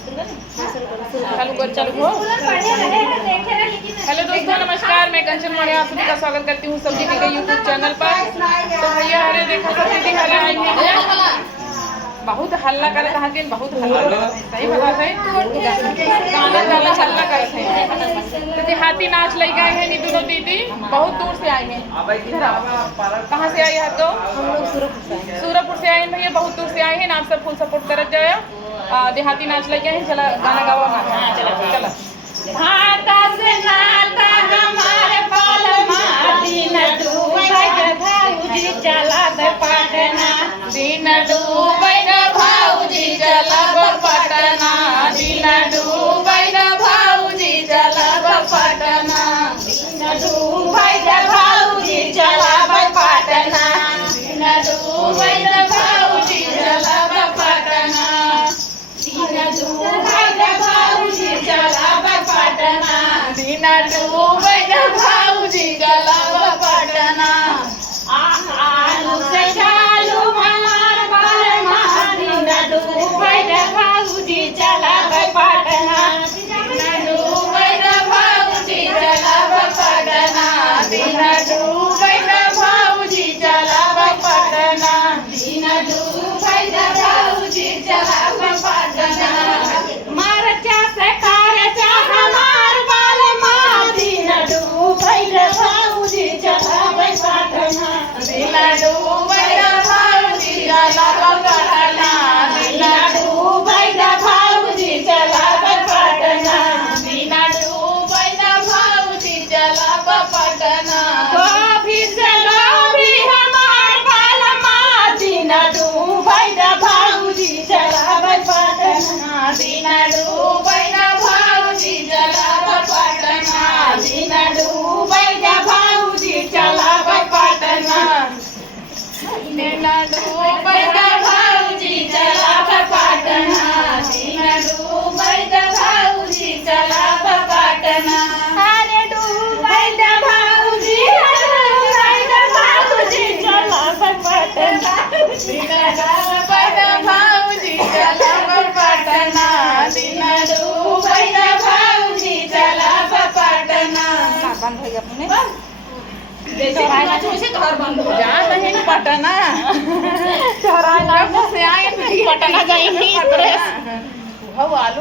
चालू कर चालू हो। हेलो दोस्तों, नमस्कार। मैं कंचन मौर्य आप सभी का स्वागत करती हूँ सब्जी के यूट्यूब चैनल पर। तो भैया हरे देखो सब्जी दिखाने आई हैं। बहुत हल्ला करत हैं, बहुत हल्ला सही बात है। गाना गाना हल्ला करत हैं। तो देहाती नाच ले गए हैं दोनों दीदी, बहुत दूर से आए हैं। इधर आओ। कहाँ से आई है? तो हम लोग सूरपुर से आए हैं भैया, बहुत दूर से आए हैं। आप सब फुल सपोर्ट करत जाए। देहाती नाच लेके हैं। चला गाना गाओ ना। चला चला। भाता से नाता हमारे पालमा दिन डूबै भाऊजी चलब पटना। दिन डूबै भाऊजी चलब पटना। दिन डूबै भाऊजी चलब पटना। दिन डूबै भाऊजी चलब पटना। दिन डूबै भाऊजी चलब पटना। दिन डूबै भाऊजी चलब पटना। दिन डूबै भाऊजी चलब पटना। आलू से चालू हमार पालमा दिन डूबै भाऊजी चलब पटना। दिन डूबै भाऊजी चलब पटना। दिन डूबै भाऊजी चलब पटना। दिन डूबै भाऊजी चलब पटना। मरचा से खर्चा हमार पालमा दिन डूबै भाऊजी चलब पटना। दिन डूबै भाऊजी चलब पटना। दिन डूबै भाऊजी चलब पटना। दिन डूबै भाऊजी चलब पटना। गोभी से लोभी हमार पालमा दिन डूबै भाऊजी चलब पटना। दिन डूबै भाऊजी चलब पटना। दिन डूबै भाऊजी चलब पटना। दिन डूबै भाऊजी चलब पटना। दिन डूबै भाऊजी चलब पटना। अरे डूबै भाऊजी भाऊजी चलब पटना। दिन डूबै भाऊजी चलब पटना। दिन डूबै भाऊजी चलब पटना। बंद हो गया अपने जा नहीं पटना। से आए पटना जाएंगे। आलू